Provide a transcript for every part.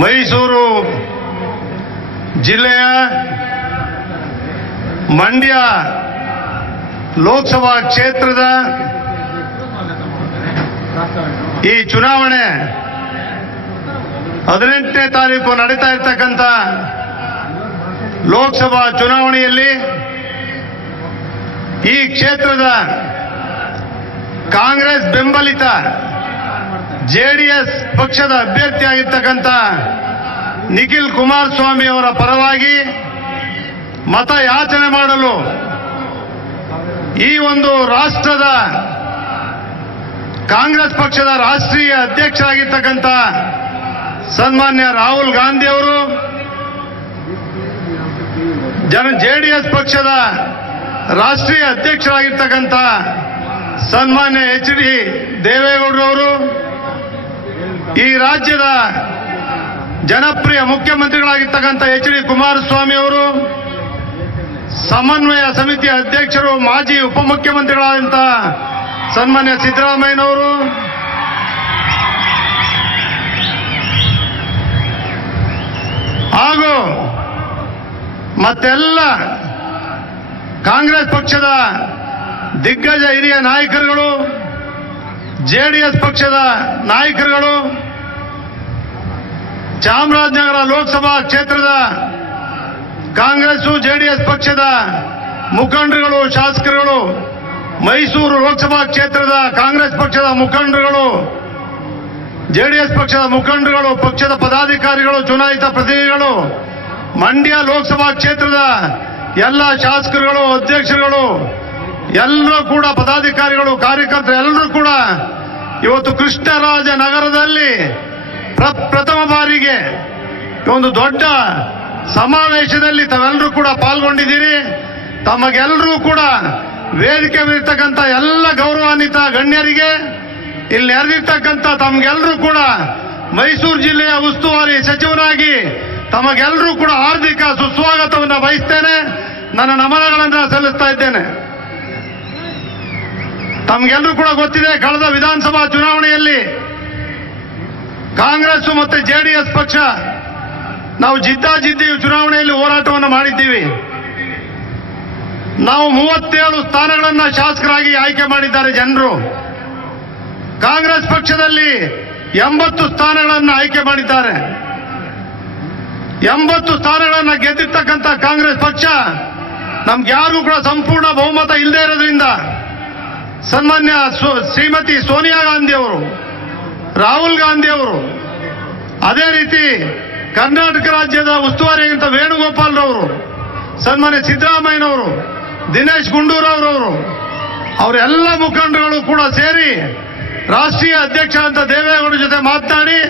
ಮೈಸೂರು ಜಿಲ್ಲೆಯ ಮಂಡ್ಯ ಲೋಕಸಭಾ ಕ್ಷೇತ್ರದ ಈ ಚುನಾವಣೆ 18ನೇ ತಾರೀಕು ನಡೀತಾ ಇರತಕ್ಕಂಥ ಲೋಕಸಭಾ ಚುನಾವಣೆಯಲ್ಲಿ ಈ ಕ್ಷೇತ್ರದ ಕಾಂಗ್ರೆಸ್ ಬೆಂಬಲಿತ ಜೆಡಿಎಸ್ ಪಕ್ಷದ ಅಭ್ಯರ್ಥಿಯಾಗಿರ್ತಕ್ಕಂಥ ನಿಖಿಲ್ ಕುಮಾರಸ್ವಾಮಿ ಅವರ ಪರವಾಗಿ ಮತಯಾಚನೆ ಮಾಡಲು ಈ ಒಂದು ರಾಷ್ಟ್ರದ ಕಾಂಗ್ರೆಸ್ ಪಕ್ಷದ ರಾಷ್ಟ್ರೀಯ ಅಧ್ಯಕ್ಷರಾಗಿರ್ತಕ್ಕಂಥ ಸನ್ಮಾನ್ಯ ರಾಹುಲ್ ಗಾಂಧಿ ಅವರು, ಜೆಡಿಎಸ್ ಪಕ್ಷದ ರಾಷ್ಟ್ರೀಯ ಅಧ್ಯಕ್ಷರಾಗಿರ್ತಕ್ಕಂಥ ಸನ್ಮಾನ್ಯ ಎಚ್ ಡಿ ದೇವೇಗೌಡರವರು, ಈ ರಾಜ್ಯದ ಜನಪ್ರಿಯ ಮುಖ್ಯಮಂತ್ರಿಗಳಾಗಿರ್ತಕ್ಕಂಥ ಎಚ್ ಡಿ ಕುಮಾರಸ್ವಾಮಿ ಅವರು, ಸಮನ್ವಯ ಸಮಿತಿಯ ಅಧ್ಯಕ್ಷರು ಮಾಜಿ ಉಪಮುಖ್ಯಮಂತ್ರಿಗಳಾದಂಥ ಸನ್ಮಾನ್ಯ ಸಿದ್ದರಾಮಯ್ಯನವರು, ಹಾಗೂ ಮತ್ತೆಲ್ಲ ಕಾಂಗ್ರೆಸ್ ಪಕ್ಷದ ದಿಗ್ಗಜ ಹಿರಿಯ ನಾಯಕರುಗಳು, ಜೆಡಿಎಸ್ ಪಕ್ಷದ ನಾಯಕರುಗಳು, ಚಾಮರಾಜನಗರ ಲೋಕಸಭಾ ಕ್ಷೇತ್ರದ ಕಾಂಗ್ರೆಸ್ ಜೆಡಿಎಸ್ ಪಕ್ಷದ ಮುಖಂಡರುಗಳು, ಶಾಸಕರುಗಳು, ಮೈಸೂರು ಲೋಕಸಭಾ ಕ್ಷೇತ್ರದ ಕಾಂಗ್ರೆಸ್ ಪಕ್ಷದ ಮುಖಂಡರುಗಳು, ಜೆಡಿಎಸ್ ಪಕ್ಷದ ಮುಖಂಡರುಗಳು, ಪಕ್ಷದ ಪದಾಧಿಕಾರಿಗಳು, ಚುನಾಯಿತ ಪ್ರತಿನಿಧಿಗಳು, ಮಂಡ್ಯ ಲೋಕಸಭಾ ಕ್ಷೇತ್ರದ ಎಲ್ಲ ಶಾಸಕರುಗಳು, ಅಧ್ಯಕ್ಷರುಗಳು, ಎಲ್ಲರೂ ಕೂಡ ಪದಾಧಿಕಾರಿಗಳು, ಕಾರ್ಯಕರ್ತರು ಎಲ್ಲರೂ ಕೂಡ ಇವತ್ತು ಕೃಷ್ಣರಾಜ ನಗರದಲ್ಲಿ ಪ್ರಥಮ ಬಾರಿಗೆ ಒಂದು ದೊಡ್ಡ ಸಮಾವೇಶದಲ್ಲಿ ತಾವೆಲ್ಲರೂ ಕೂಡ ಪಾಲ್ಗೊಂಡಿದ್ದೀರಿ. ತಮಗೆಲ್ಲರೂ ಕೂಡ ವೇದಿಕೆ ಇರ್ತಕ್ಕಂಥ ಎಲ್ಲ ಗೌರವಾನ್ವಿತ ಗಣ್ಯರಿಗೆ, ಇಲ್ಲಿ ನೆರೆದಿರ್ತಕ್ಕಂಥ ತಮಗೆಲ್ಲರೂ ಕೂಡ ಮೈಸೂರು ಜಿಲ್ಲೆಯ ಉಸ್ತುವಾರಿ ಸಚಿವರಾಗಿ ತಮಗೆಲ್ಲರೂ ಕೂಡ ಹಾರ್ದಿಕ ಸುಸ್ವಾಗತವನ್ನು ಬಯಸ್ತೇನೆ, ನನ್ನ ನಮನಗಳನ್ನು ಸಲ್ಲಿಸ್ತಾ ಇದ್ದೇನೆ. ತಮಗೆಲ್ಲರೂ ಕೂಡ ಗೊತ್ತಿದೆ, ಕಳೆದ ವಿಧಾನಸಭಾ ಚುನಾವಣೆಯಲ್ಲಿ ಕಾಂಗ್ರೆಸ್ ಮತ್ತು ಜೆಡಿಎಸ್ ಪಕ್ಷ ನಾವು ಜಿದ್ದಾಜಿದ್ದಿ ಚುನಾವಣೆಯಲ್ಲಿ ಹೋರಾಟವನ್ನು ಮಾಡಿದ್ದೀವಿ. ನಾವು 37 ಸ್ಥಾನಗಳನ್ನು ಶಾಸಕರಾಗಿ ಆಯ್ಕೆ ಮಾಡಿದ್ದಾರೆ ಜನರು. ಕಾಂಗ್ರೆಸ್ ಪಕ್ಷದಲ್ಲಿ 80 ಸ್ಥಾನಗಳನ್ನು ಆಯ್ಕೆ ಮಾಡಿದ್ದಾರೆ. 80 ಸ್ಥಾನಗಳನ್ನು ಗೆದ್ದಿರ್ತಕ್ಕಂಥ ಕಾಂಗ್ರೆಸ್ ಪಕ್ಷ ನಮ್ಗೆ ಯಾರಿಗೂ ಕೂಡ ಸಂಪೂರ್ಣ ಬಹುಮತ ಇಲ್ಲದೆ ಇರೋದ್ರಿಂದ ಸನ್ಮಾನ್ಯ ಶ್ರೀಮತಿ ಸೋನಿಯಾ ಗಾಂಧಿ ಅವರು, ರಾಹುಲ್ ಗಾಂಧಿ ಅವರು, ಅದೇ ರೀತಿ ಕರ್ನಾಟಕ ರಾಜ್ಯದ ಉಸ್ತುವಾರಿಯಾಗಿದ್ದ ವೇಣುಗೋಪಾಲ್ ರವರು, ಸನ್ಮಾನ್ಯ ಸಿದ್ದರಾಮಯ್ಯನವರು, ದಿನೇಶ್ ಗುಂಡೂರಾವ್ರವರು, ಅವರೆಲ್ಲ ಮುಖಂಡರುಗಳು ಕೂಡ ಸೇರಿ ರಾಷ್ಟ್ರೀಯ ಅಧ್ಯಕ್ಷ ಅಂತ ದೇವೇಗೌಡ ಜೊತೆ ಮಾತನಾಡಿ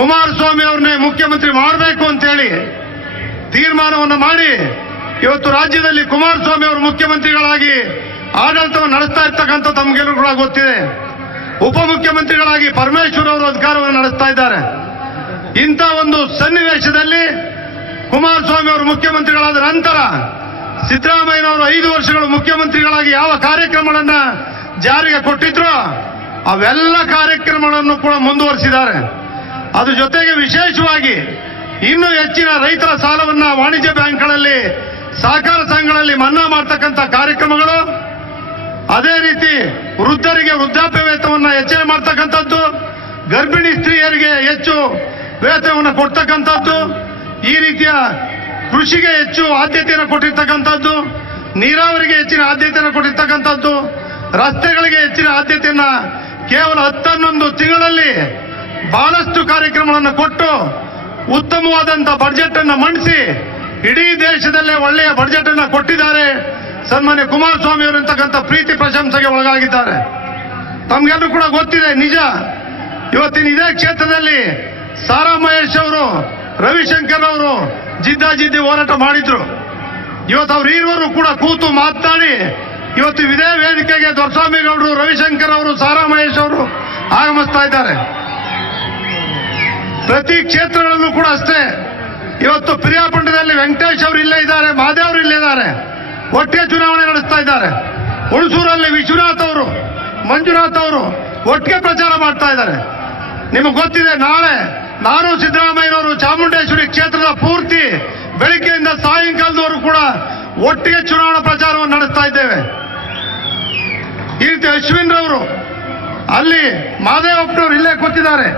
ಕುಮಾರಸ್ವಾಮಿ ಅವ್ರನ್ನೇ ಮುಖ್ಯಮಂತ್ರಿ ಮಾಡಬೇಕು ಅಂತೇಳಿ ತೀರ್ಮಾನವನ್ನು ಮಾಡಿ ಇವತ್ತು ರಾಜ್ಯದಲ್ಲಿ ಕುಮಾರಸ್ವಾಮಿ ಅವರು ಮುಖ್ಯಮಂತ್ರಿಗಳಾಗಿ ಆಡಳಿತವನ್ನು ನಡೆಸ್ತಾ ಇರ್ತಕ್ಕಂಥ ತಮಗೆಲ್ಲರೂ ಕೂಡ ಗೊತ್ತಿದೆ. ಉಪಮುಖ್ಯಮಂತ್ರಿಗಳಾಗಿ ಪರಮೇಶ್ವರ್ ಅವರು ಅಧಿಕಾರವನ್ನು ನಡೆಸ್ತಾ ಇದ್ದಾರೆ. ಇಂಥ ಒಂದು ಸನ್ನಿವೇಶದಲ್ಲಿ ಕುಮಾರಸ್ವಾಮಿ ಅವರು ಮುಖ್ಯಮಂತ್ರಿಗಳಾದ ನಂತರ ಸಿದ್ದರಾಮಯ್ಯನವರು 5 ವರ್ಷಗಳು ಮುಖ್ಯಮಂತ್ರಿಗಳಾಗಿ ಯಾವ ಕಾರ್ಯಕ್ರಮಗಳನ್ನ ಜಾರಿಗೆ ಕೊಟ್ಟಿದ್ರು ಅವೆಲ್ಲ ಕಾರ್ಯಕ್ರಮಗಳನ್ನು ಕೂಡ ಮುಂದುವರಿಸಿದ್ದಾರೆ. ಅದ್ರ ಜೊತೆಗೆ ವಿಶೇಷವಾಗಿ ಇನ್ನೂ ಹೆಚ್ಚಿನ ರೈತರ ಸಾಲವನ್ನ ವಾಣಿಜ್ಯ ಬ್ಯಾಂಕ್ಗಳಲ್ಲಿ, ಸಹಕಾರ ಸಂಘಗಳಲ್ಲಿ ಮನ್ನಾ ಮಾಡತಕ್ಕಂಥ ಕಾರ್ಯಕ್ರಮಗಳು, ಅದೇ ರೀತಿ ವೃದ್ಧರಿಗೆ ವೃದ್ಧಾಪ್ಯ ವೇತನವನ್ನು ಹೆಚ್ಚಳ ಮಾಡ್ತಕ್ಕಂಥದ್ದು, ಗರ್ಭಿಣಿ ಸ್ತ್ರೀಯರಿಗೆ ಹೆಚ್ಚು ವೇತನವನ್ನು ಕೊಡ್ತಕ್ಕಂಥದ್ದು, ಈ ರೀತಿಯ ಕೃಷಿಗೆ ಹೆಚ್ಚು ಆದ್ಯತೆಯನ್ನು ಕೊಟ್ಟಿರ್ತಕ್ಕಂಥದ್ದು, ನೀರಾವರಿಗೆ ಹೆಚ್ಚಿನ ಆದ್ಯತೆಯನ್ನು ಕೊಟ್ಟಿರ್ತಕ್ಕಂಥದ್ದು, ರಸ್ತೆಗಳಿಗೆ ಹೆಚ್ಚಿನ ಆದ್ಯತೆಯನ್ನ ಕೇವಲ 11 ತಿಂಗಳಲ್ಲಿ ಬಹಳಷ್ಟು ಕಾರ್ಯಕ್ರಮಗಳನ್ನು ಕೊಟ್ಟು ಉತ್ತಮವಾದಂತಹ ಬಜೆಟ್ ಅನ್ನು ಮಂಡಿಸಿ ಇಡೀ ದೇಶದಲ್ಲೇ ಒಳ್ಳೆಯ ಬಜೆಟ್ ಅನ್ನು ಕೊಟ್ಟಿದ್ದಾರೆ. ಸನ್ಮಾನ್ಯ ಕುಮಾರಸ್ವಾಮಿ ಅವರು ಅಂತಕ್ಕಂಥ ಪ್ರೀತಿ ಪ್ರಶಂಸೆಗೆ ಒಳಗಾಗಿದ್ದಾರೆ. ತಮಗೆಲ್ಲರೂ ಕೂಡ ಗೊತ್ತಿದೆ, ನಿಜ. ಇವತ್ತಿನ ಇದೇ ಕ್ಷೇತ್ರದಲ್ಲಿ ಸಾರಾ ಮಹೇಶ್ ಅವರು, ರವಿಶಂಕರ್ ಅವರು ಜಿದ್ದಾಜಿದ್ದಿ ಹೋರಾಟ ಮಾಡಿದ್ರು. ಇವತ್ತು ಅವ್ರು ಇರುವರು ಕೂಡ ಕೂತು ಮಾತನಾಡಿ ಇವತ್ತು ಇದೇ ವೇದಿಕೆಗೆ ದೊರೆಸ್ವಾಮಿ ಗೌಡರು, ರವಿಶಂಕರ್ ಅವರು, ಸಾರಾ ಮಹೇಶ್ ಅವರು ಆಗಮಿಸ್ತಾ ಇದ್ದಾರೆ. ಪ್ರತಿ ಕ್ಷೇತ್ರಗಳಲ್ಲೂ ಕೂಡ ಅಷ್ಟೇ. ಇವತ್ತು ಪಿರಿಯಾಪಟ್ಟಣದಲ್ಲಿ ವೆಂಕಟೇಶ್ ಅವರು ಇಲ್ಲೇ ಇದ್ದಾರೆ, ಮಹಾದೇವ್ ಅವರು ಇಲ್ಲೇ ಇದ್ದಾರೆ, ಒಟ್ಟಿಗೆ ಚುನಾವಣೆ ನಡೆಸ್ತಾ ಇದ್ದಾರೆ. ಹುಣಸೂರಲ್ಲಿ ವಿಶ್ವನಾಥ್ ಅವರು, ಮಂಜುನಾಥ್ ಅವರು ಒಟ್ಟಿಗೆ ಪ್ರಚಾರ ಮಾಡ್ತಾ ಇದ್ದಾರೆ. ನಿಮಗೆ ಗೊತ್ತಿದೆ, ನಾಳೆ ನಾನು ಸಿದ್ದರಾಮಯ್ಯನವರು ಚಾಮುಂಡೇಶ್ವರಿ ಕ್ಷೇತ್ರದ ಪೂರ್ತಿ ಬೆಳಿಗ್ಗೆಯಿಂದ ಸಾಯಂಕಾಲದವರೆಗೂ ಕೂಡ ಒಟ್ಟಿಗೆ ಚುನಾವಣಾ ಪ್ರಚಾರವನ್ನು ನಡೆಸ್ತಾ ಇದ್ದೇವೆ. ಈ ರೀತಿ ಅಶ್ವಿನ್ ರವರು ಅಲ್ಲಿ ಮಾದೇವಪ್ಪನವರು ಇಲ್ಲೇ ಕೂತಿದ್ದಾರೆ,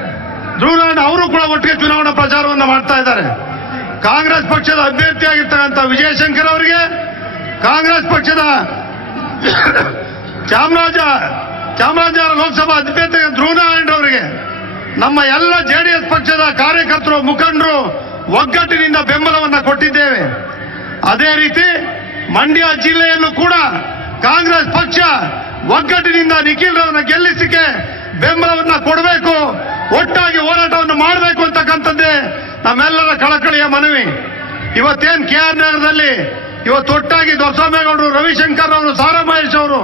ಧ್ರುವನಾರಾಯಣ ಅವರು ಕೂಡ ಒಟ್ಟಿಗೆ ಚುನಾವಣಾ ಪ್ರಚಾರವನ್ನು ಮಾಡ್ತಾ ಇದ್ದಾರೆ. ಕಾಂಗ್ರೆಸ್ ಪಕ್ಷದ ಅಭ್ಯರ್ಥಿಯಾಗಿರ್ತಕ್ಕಂಥ ವಿಜಯಶಂಕರ್ ಅವರಿಗೆ, ಕಾಂಗ್ರೆಸ್ ಪಕ್ಷದ ಚಾಮರಾಜನಗರ ಲೋಕಸಭಾ ಅಭ್ಯರ್ಥಿ ಧ್ರುವನಾರಾಯಣ ಅವರಿಗೆ, ನಮ್ಮ ಎಲ್ಲ ಜೆಡಿಎಸ್ ಪಕ್ಷದ ಕಾರ್ಯಕರ್ತರು ಮುಖಂಡರು ಒಗ್ಗಟ್ಟಿನಿಂದ ಬೆಂಬಲವನ್ನು ಕೊಟ್ಟಿದ್ದೇವೆ. ಅದೇ ರೀತಿ ಮಂಡ್ಯ ಜಿಲ್ಲೆಯಲ್ಲೂ ಕೂಡ ಕಾಂಗ್ರೆಸ್ ಪಕ್ಷ ಒಗ್ಗಟ್ಟಿನಿಂದ ನಿಖಿಲ್ರವನ್ನ ಗೆಲ್ಲಿಸಿಕೆ ಬೆಂಬಲವನ್ನ ಕೊಡಬೇಕು, ಒಟ್ಟಾಗಿ ಹೋರಾಟವನ್ನು ಮಾಡಬೇಕು ಅಂತಕ್ಕಂಥದ್ದೇ ನಮ್ಮೆಲ್ಲರ ಕಳಕಳಿಯ ಮನವಿ. ಇವತ್ತೇನು KR ನಗರದಲ್ಲಿ ಇವತ್ತು ಒಟ್ಟಾಗಿ ದೊರಸ್ವಾಮೇಗೌಡರು, ರವಿಶಂಕರ್ ಅವರು, ಸಾರಾ ಮಹೇಶ್ ಅವರು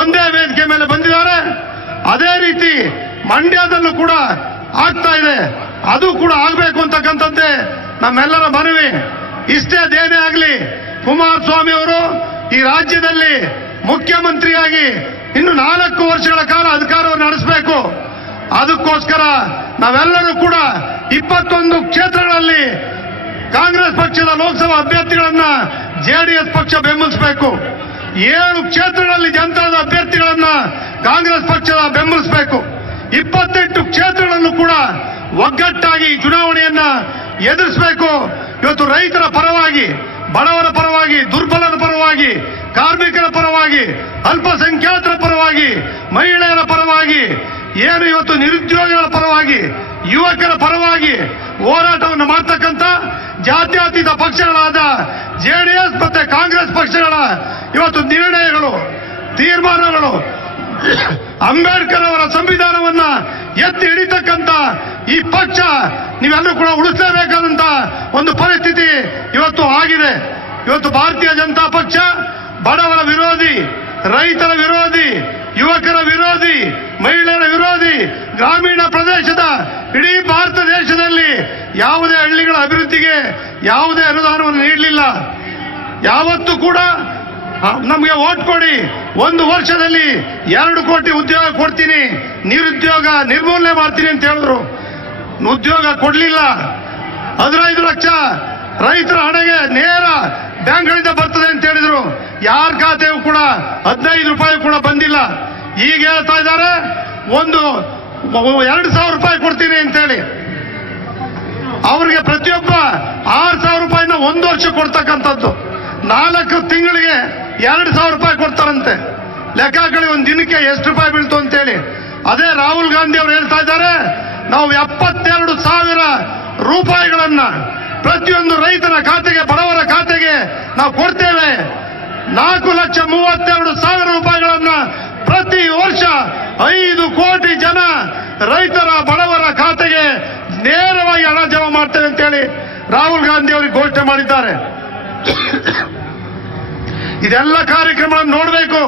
ಒಂದೇ ವೇದಿಕೆ ಮೇಲೆ ಬಂದಿದ್ದಾರೆ. ಅದೇ ರೀತಿ ಮಂಡ್ಯದಲ್ಲೂ ಕೂಡ ಆಗ್ತಾ ಇದೆ, ಅದು ಕೂಡ ಆಗಬೇಕು ಅಂತಕ್ಕಂಥದ್ದೇ ನಮ್ಮೆಲ್ಲರ ಮನವಿ. ಇಷ್ಟೇ ಅದೇನೇ ಆಗಲಿ, ಕುಮಾರಸ್ವಾಮಿ ಅವರು ಈ ರಾಜ್ಯದಲ್ಲಿ ಮುಖ್ಯಮಂತ್ರಿಯಾಗಿ ಇನ್ನು 4 ವರ್ಷಗಳ ಕಾಲ ಅಧಿಕಾರವನ್ನು ನಡೆಸಬೇಕು. ಅದಕ್ಕೋಸ್ಕರ ನಾವೆಲ್ಲರೂ ಕೂಡ 21 ಕ್ಷೇತ್ರಗಳಲ್ಲಿ ಕಾಂಗ್ರೆಸ್ ಪಕ್ಷದ ಲೋಕಸಭಾ ಅಭ್ಯರ್ಥಿಗಳನ್ನ ಜೆಡಿಎಸ್ ಪಕ್ಷ ಬೆಂಬಲಿಸಬೇಕು. 7 ಕ್ಷೇತ್ರಗಳಲ್ಲಿ ಜನತಾದ ಅಭ್ಯರ್ಥಿಗಳನ್ನ ಕಾಂಗ್ರೆಸ್ ಪಕ್ಷ ಬೆಂಬಲಿಸಬೇಕು. 28 ಕ್ಷೇತ್ರಗಳಲ್ಲೂ ಕೂಡ ಒಗ್ಗಟ್ಟಾಗಿ ಚುನಾವಣೆಯನ್ನ ಎದುರಿಸಬೇಕು. ಇವತ್ತು ರೈತರ ಪರವಾಗಿ, ಬಡವರ ಪರವಾಗಿ, ದುರ್ಬಲರ ಪರವಾಗಿ, ಕಾರ್ಮಿಕರ ಪರವಾಗಿ, ಅಲ್ಪಸಂಖ್ಯಾತರ ಪರವಾಗಿ, ಮಹಿಳೆಯರ ಪರವಾಗಿ, ಏನು ಇವತ್ತು ನಿರುದ್ಯೋಗಿಗಳ ಪರವಾಗಿ, ಯುವಕರ ಪರವಾಗಿ ಹೋರಾಟವನ್ನು ಮಾಡ್ತಕ್ಕಂಥ ಜಾತ್ಯತೀತ ಪಕ್ಷಗಳಾದ ಜೆಡಿಎಸ್ ಮತ್ತೆ ಕಾಂಗ್ರೆಸ್ ಪಕ್ಷಗಳ ಇವತ್ತು ನಿರ್ಣಯಗಳು, ತೀರ್ಮಾನಗಳು, ಅಂಬೇಡ್ಕರ್ ಅವರ ಸಂವಿಧಾನವನ್ನ ಎತ್ತಿ ಹಿಡಿತಕ್ಕಂಥ ಈ ಪಕ್ಷ ನೀವೆಲ್ಲರೂ ಕೂಡ ಉಳಿಸಲೇಬೇಕಾದಂತ ಒಂದು ಪರಿಸ್ಥಿತಿ ಇವತ್ತು ಆಗಿದೆ. ಇವತ್ತು ಭಾರತೀಯ ಜನತಾ ಪಕ್ಷ ಬಡವರ ವಿರೋಧಿ, ರೈತರ ವಿರೋಧಿ, ಯುವಕರ ವಿರೋಧಿ, ಮಹಿಳೆಯರ ವಿರೋಧಿ, ಗ್ರಾಮೀಣ ಪ್ರದೇಶದ ಇಡೀ ಭಾರತ ದೇಶದಲ್ಲಿ ಯಾವುದೇ ಹಳ್ಳಿಗಳ ಅಭಿವೃದ್ಧಿಗೆ ಯಾವುದೇ ಅನುದಾನವನ್ನು ನೀಡಲಿಲ್ಲ. ಯಾವತ್ತೂ ಕೂಡ ನಮಗೆ ಓಟ್ ಕೊಡಿ, 1 ವರ್ಷದಲ್ಲಿ 2 ಕೋಟಿ ಉದ್ಯೋಗ ಕೊಡ್ತೀನಿ, ನಿರುದ್ಯೋಗ ನಿರ್ಮೂಲನೆ ಮಾಡ್ತೀನಿ ಅಂತ ಹೇಳಿದ್ರು. ಉದ್ಯೋಗ ಕೊಡ್ಲಿಲ್ಲ. 15 ಲಕ್ಷ ರೈತರ ಹಣೆಗೆ ನೇರ ಬ್ಯಾಂಕ್ಗಳಿಂದ ಬರ್ತದೆ ಅಂತ ಹೇಳಿದ್ರು. ಯಾರ ಖಾತೆಯೂ ಕೂಡ 15 ರೂಪಾಯಿ ಕೂಡ ಬಂದಿಲ್ಲ. ಈಗ ಹೇಳ್ತಾ ಇದ್ದಾರೆ 2,000 ರೂಪಾಯಿ ಕೊಡ್ತೀನಿ ಅಂತೇಳಿ. ಅವ್ರಿಗೆ ಪ್ರತಿಯೊಬ್ಬ 6,000 ರೂಪಾಯಿನ 1 ವರ್ಷ ಕೊಡ್ತಕ್ಕಂಥದ್ದು, 4 ತಿಂಗಳಿಗೆ 2,000 ರೂಪಾಯಿ ಕೊಡ್ತಾರಂತೆ. ಲೆಕ್ಕ ಹಾಕಿ ಒಂದು ದಿನಕ್ಕೆ ಎಷ್ಟು ರೂಪಾಯಿ ಬೀಳ್ತು ಅಂತೇಳಿ. ಅದೇ ರಾಹುಲ್ ಗಾಂಧಿ ಅವರು ಹೇಳ್ತಾ ಇದ್ದಾರೆ, ನಾವು 72,000 ರೂಪಾಯಿಗಳನ್ನ ಪ್ರತಿಯೊಂದು ರೈತರ ಖಾತೆಗೆ, ಬಡವರ ಖಾತೆಗೆ ನಾವು ಕೊಡ್ತೇವೆ. 4,32,000 ರೂಪಾಯಿಗಳನ್ನ ಪ್ರತಿ ವರ್ಷ 5 ಕೋಟಿ ಜನ ರೈತರ, ಬಡವರ ಖಾತೆಗೆ ನೇರವಾಗಿ ಹಣ ಜಮಾ ಮಾಡ್ತೇವೆ ಅಂತೇಳಿ ರಾಹುಲ್ ಗಾಂಧಿ ಅವರಿಗೆ ಘೋಷಣೆ ಮಾಡಿದ್ದಾರೆ. ಇದೆಲ್ಲ ಕಾರ್ಯಕ್ರಮಗಳನ್ನು ನೋಡಬೇಕು.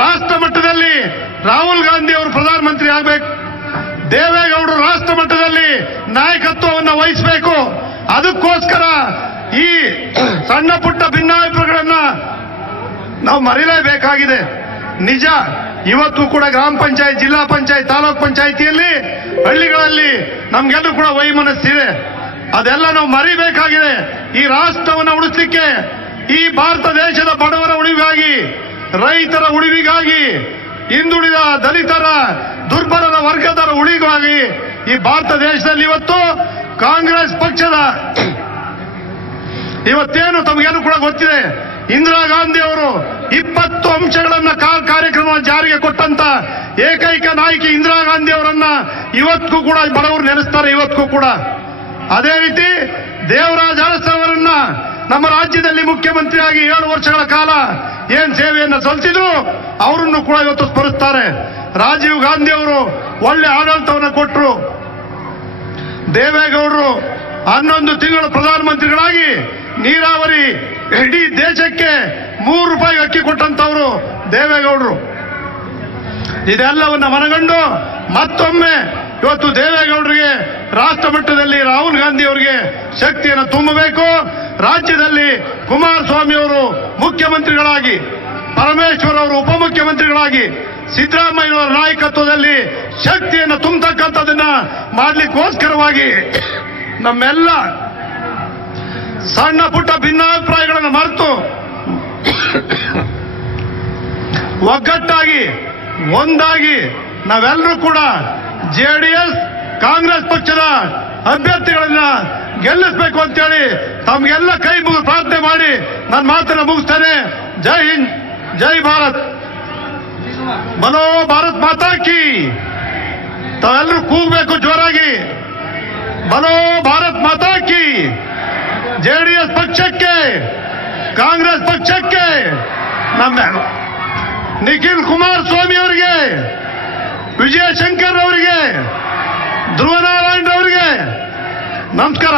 ರಾಷ್ಟ್ರ ಮಟ್ಟದಲ್ಲಿ ರಾಹುಲ್ ಗಾಂಧಿ ಅವರು ಪ್ರಧಾನಮಂತ್ರಿ ಆಗಬೇಕು. ದೇವೇಗೌಡರು ರಾಷ್ಟ್ರ ಮಟ್ಟದಲ್ಲಿ ನಾಯಕತ್ವವನ್ನು ವಹಿಸಬೇಕು. ಅದಕ್ಕೋಸ್ಕರ ಈ ಸಣ್ಣ ಪುಟ್ಟ ಭಿನ್ನಾಭಿಪ್ರಾಯಗಳನ್ನ ನಾವು ಮರೆಯಲೇಬೇಕಾಗಿದೆ. ನಿಜ, ಇವತ್ತು ಕೂಡ ಗ್ರಾಮ ಪಂಚಾಯತ್, ಜಿಲ್ಲಾ ಪಂಚಾಯತ್, ತಾಲೂಕ್ ಪಂಚಾಯತಿಯಲ್ಲಿ, ಹಳ್ಳಿಗಳಲ್ಲಿ ನಮ್ಗೆಲ್ಲೂ ಕೂಡ ವೈಮನಸ್ಸಿದೆ. ಅದೆಲ್ಲ ನಾವು ಮರಿಬೇಕಾಗಿದೆ. ಈ ರಾಷ್ಟ್ರವನ್ನು ಉಳಿಸಲಿಕ್ಕೆ, ಈ ಭಾರತ ದೇಶದ ಬಡವರ ಉಳಿವಿಗಾಗಿ, ರೈತರ ಉಳಿವಿಗಾಗಿ, ಹಿಂದುಳಿದ ದಲಿತರ, ದುರ್ಬಲರ ವರ್ಗದರ ಉಳಿವಿಗಾಗಿ ಈ ಭಾರತ ದೇಶದಲ್ಲಿ ಇವತ್ತು ಕಾಂಗ್ರೆಸ್ ಪಕ್ಷದ ಇವತ್ತೇನು ತಮಗೇನು ಕೂಡ ಗೊತ್ತಿದೆ, ಇಂದಿರಾ ಗಾಂಧಿ ಅವರು 20 ಅಂಶಗಳನ್ನ ಕಾರ್ಯಕ್ರಮ ಜಾರಿಗೆ ಕೊಟ್ಟಂತ ಏಕೈಕ ನಾಯಕಿ ಇಂದಿರಾ ಗಾಂಧಿ ಅವರನ್ನ ಇವತ್ತಿಗೂ ಕೂಡ ಬಡವರು ನೆನೆಸ್ತಾರೆ. ಇವತ್ತಿಗೂ ಕೂಡ ಅದೇ ರೀತಿ ದೇವರಾಜ್ ಅರಸು ಅವರನ್ನ ನಮ್ಮ ರಾಜ್ಯದಲ್ಲಿ ಮುಖ್ಯಮಂತ್ರಿಯಾಗಿ 7 ವರ್ಷಗಳ ಕಾಲ ಏನ್ ಸೇವೆಯನ್ನು ಸಲ್ಲಿಸಿದ್ರು ಅವರನ್ನು ಕೂಡ ಇವತ್ತು ಸ್ಮರಿಸ್ತಾರೆ. ರಾಜೀವ್ ಗಾಂಧಿ ಅವರು ಒಳ್ಳೆ ಆಡಳಿತವನ್ನು ಕೊಟ್ಟರು. ದೇವೇಗೌಡರು 11 ತಿಂಗಳು ಪ್ರಧಾನಮಂತ್ರಿಗಳಾಗಿ ನೀರಾವರಿ ಇಡೀ ದೇಶಕ್ಕೆ 3 ರೂಪಾಯಿ ಅಕ್ಕಿ ಕೊಟ್ಟಂತವರು ದೇವೇಗೌಡರು. ಇದೆಲ್ಲವನ್ನ ಮನಗಂಡು ಮತ್ತೊಮ್ಮೆ ಇವತ್ತು ದೇವೇಗೌಡರಿಗೆ ರಾಷ್ಟ್ರ ಮಟ್ಟದಲ್ಲಿ ರಾಹುಲ್ ಗಾಂಧಿ ಅವರಿಗೆ ಶಕ್ತಿಯನ್ನು ತುಂಬಬೇಕು. ರಾಜ್ಯದಲ್ಲಿ ಕುಮಾರಸ್ವಾಮಿ ಅವರು ಮುಖ್ಯಮಂತ್ರಿಗಳಾಗಿ, ಪರಮೇಶ್ವರ್ ಅವರು ಉಪಮುಖ್ಯಮಂತ್ರಿಗಳಾಗಿ, ಸಿದ್ದರಾಮಯ್ಯ ಅವರ ನಾಯಕತ್ವದಲ್ಲಿ ಶಕ್ತಿಯನ್ನು ತುಂಬತಕ್ಕಂಥ ಅನ್ನುವಂಥದ್ದನ್ನ ಮಾಡ್ಲಿಕ್ಕೋಸ್ಕರವಾಗಿ ನಮ್ಮೆಲ್ಲ ಸಣ್ಣ ಪುಟ್ಟ ಭಿನ್ನಾಭಿಪ್ರಾಯಗಳನ್ನು ಮರೆತು ಒಗ್ಗಟ್ಟಾಗಿ ಒಂದಾಗಿ ನಾವೆಲ್ಲರೂ ಕೂಡ ಜೆಡಿಎಸ್ ಕಾಂಗ್ರೆಸ್ ಪಕ್ಷದ ಅಭ್ಯರ್ಥಿಗಳನ್ನ ಗೆಲ್ಲಿಸಬೇಕು ಅಂತೇಳಿ ತಮಗೆಲ್ಲ ಕೈ ಮುಗಿದು ಪ್ರಾರ್ಥನೆ ಮಾಡಿ ನನ್ನ ಮಾತನ್ನ ಮುಗಿಸ್ತೇನೆ. ಜೈ ಹಿಂದ್, ಜೈ ಭಾರತ್, ಬಲೋ ಭಾರತ್ ಮಾತಾ ಕಿ. ತಾವೆಲ್ಲರೂ ಕೂಗಬೇಕು ಜೋರಾಗಿ, ಬಲೋ ಭಾರತ್ ಮಾತಾ ಕಿ. ಜೆಡಿಎಸ್ ಪಕ್ಷಕ್ಕೆ, ಕಾಂಗ್ರೆಸ್ ಪಕ್ಷಕ್ಕೆ, ನಮ್ಮ ನಿಖಿಲ್ ಕುಮಾರಸ್ವಾಮಿ ಅವರಿಗೆ, ವಿಜಯಶಂಕರ್ ಅವರಿಗೆ, ಧ್ರುವನಾರಾಯಣ್ ಅವರಿಗೆ ನಮಸ್ಕಾರ.